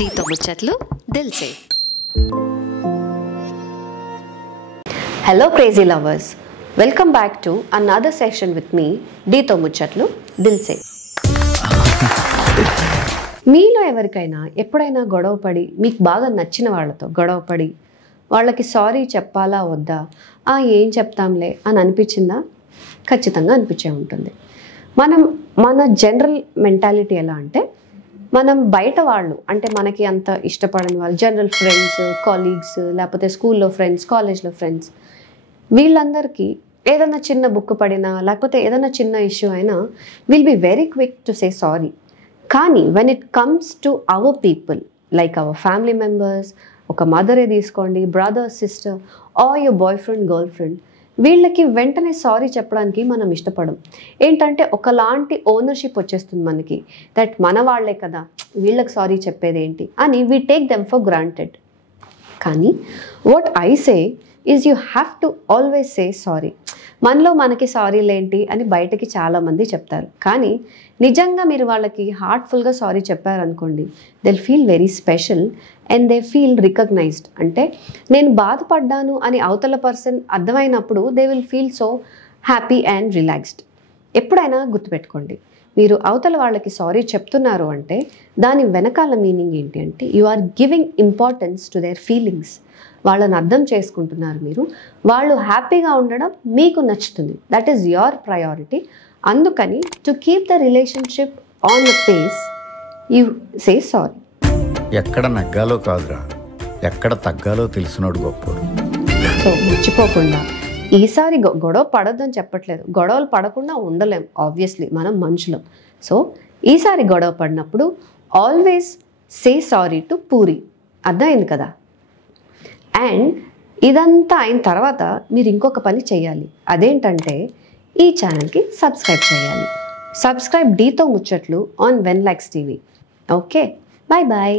దీతో ముచ్చట్లు దిల్ సే. Hello crazy lovers, welcome back to another session with me, దీతో ముచ్చట్లు దిల్ సే. మీలో ఎవరికైనా ఎప్పుడైనా గొడవపడి మీకు బాగా నచ్చిన వాళ్ళతో గొడవపడి వాళ్ళకి సారీ చెప్పాలా వద్దా, ఏం చెప్తాంలే అని అనిపించిందా? ఖచ్చితంగా అనిపించే ఉంటుంది. మన జనరల్ మెంటాలిటీ ఎలా అంటే, మనం బయట వాళ్ళు అంటే మనకి అంత ఇష్టపడని వాళ్ళు, జనరల్ ఫ్రెండ్స్, కాలీగ్స్, లేకపోతే స్కూల్లో ఫ్రెండ్స్, కాలేజ్లో ఫ్రెండ్స్, వీళ్ళందరికీ ఏదైనా చిన్న బుక్ పడినా లేకపోతే ఏదైనా చిన్న ఇష్యూ అయినా will be very quick to say sorry. కానీ when it comes to our people like our family members, ఒక మదరే తీసుకోండి, brother, sister or your boyfriend, girlfriend, వీళ్ళకి వెంటనే సారీ చెప్పడానికి మనం ఇష్టపడం. ఏంటంటే ఒకలాంటి ఓనర్షిప్ వచ్చేస్తుంది మనకి, దట్ మన వాళ్ళే కదా, వీళ్ళకి సారీ చెప్పేది ఏంటి అని we take them for granted. కానీ what I say is you have to always say sorry. మనకి సారీలేంటి అని బయటకి చాలామంది చెప్తారు, కానీ నిజంగా మీరు వాళ్ళకి హార్ట్ఫుల్గా సారీ చెప్పారనుకోండి, they feel very special and they feel recognised. అంటే నేను బాధపడ్డాను అని అవతల పర్సన్ అర్థమైనప్పుడు they will feel so happy and relaxed. ఎప్పుడైనా గుర్తుపెట్టుకోండి, మీరు అవతల వాళ్ళకి సారీ చెప్తున్నారు అంటే దాని వెనకాల మీనింగ్ ఏంటి అంటే, you are giving importance to their feelings. వాళ్ళని అర్థం చేసుకుంటున్నారు మీరు, వాళ్ళు హ్యాపీగా ఉండడం మీకు నచ్చుతుంది, దట్ ఈస్ యువర్ ప్రయారిటీ. అందుకని to keep the relationship on the pace you say sorry. ఎక్కడ నగ్గాలో కాదురా, ఎక్కడ తగ్గాలో తెలిసినోడు గొప్పోడు. సో మర్చిపోకుండా, ఈసారి గొడవ పడొద్దని చెప్పట్లేదు, గొడవలు పడకుండా ఉండలేం, ఆబ్వియస్లీ మనం మనుషులం. సో ఈసారి గొడవ పడినప్పుడు always say sorry to puri. అర్థమైంది కదా? అండ్ ఇదంతా అయిన తర్వాత మీరు ఇంకొక పని చేయాలి. అదేంటంటే ఈ ఛానల్కి సబ్స్క్రైబ్ చేయాలి. సబ్స్క్రైబ్ దీతో ముచ్చట్లు on when likes TV. Okay, bye bye.